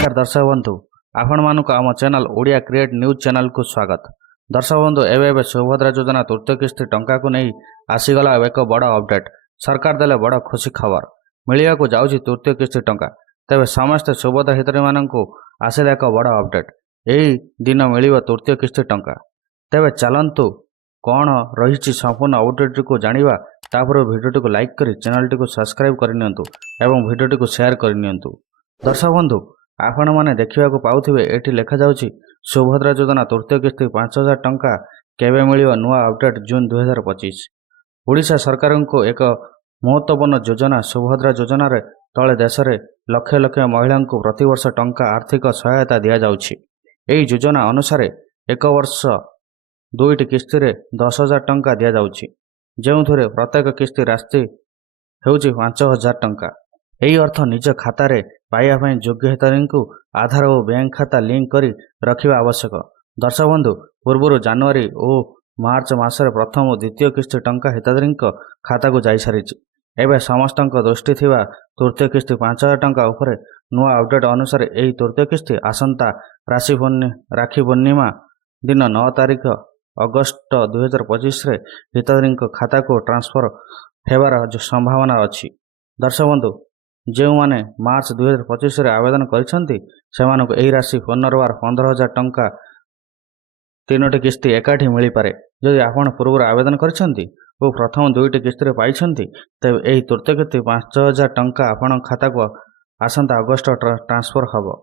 नमस्कार दर्शक बंधु आपण मानक आम channel Odia create news channel को स्वागत। दर्शक बंधु एवं सुभद्रा योजना तृतीय किस्ती टंका को नहीं आसीगला एक बड़ अपडेट। सरकार देले बड़ खुशी खबर मिलिया को जाउछि तृतीय किस्ती टंका। तेबे समस्त सुभद्रा हितरी माननकु आसिला एक बड़ अपडेट। एही दिन मिलिबो तृतीय किस्ती टंका। तेबे चलंतु कौन रही संपूर्ण अपडेट को जानिबा। तापर भिडियो को लाइक करी चैनल को सब्सक्राइब करनियंतु एवं भिडियो को शेयर करनियंतु। दर्शक बंधु आपण मैंने देखा पाउथिबे एठी लिखा जाउछि सुभद्रा योजना तृतीय किस्ती 5000 टंका केबे मिलियो नुआ अपडेट जून 2025। ओडिशा सरकार को एक महत्वपूर्ण योजना सुभद्रा योजना रे तले देश में लक्ष लक्ष महिला को प्रतिवर्ष टंका आर्थिक सहायता दि जाउछि। एही योजना अनुसार एक वर्ष दुईटी किस्ती रे 10,000 टंका दि जाउछि, जेउथरे प्रत्येक किस्ती राशि हेउछि 5,000 टंका। यही अर्थ निज खातार पाइबा योग्य हिताधिकारी को आधार और बैंक खाता लिंक करी रखिबा आवश्यक। दर्शक बंधु पूर्व जनवरी और मार्च मासरे प्रथम और द्वितीय किस्ती टंका हिताधिकारी खाता को जाई सारी। एवं समस्त दृष्टि थिबा तृतीय किस्ती 5,000 टंका उपरे नुआ अपडेट अनुसार यही तृतीय किस्ती आसंता राखी पूर्णिमा दिन 9 तारिख अगस्त 2025 रे हिताधिकारी खाता को ट्रांसफर हेबार संभावना अच्छी। दर्शक बंधु जो मैंने मार्च 2025 रे आवेदन करिसेंती सेमानकु एही राशि पुनर्बार 15,000 टंका 3टी किस्ती एकाठी मिल पारे। जदि आपण पूर्व आवेदन करिसेंती और प्रथम 2टी किस्ती रे पाइछंती तेबे एही तृतीय किस्ती 5,000 टंका आपण खाता को आसंता अगस्त ट्रांसफर हबो।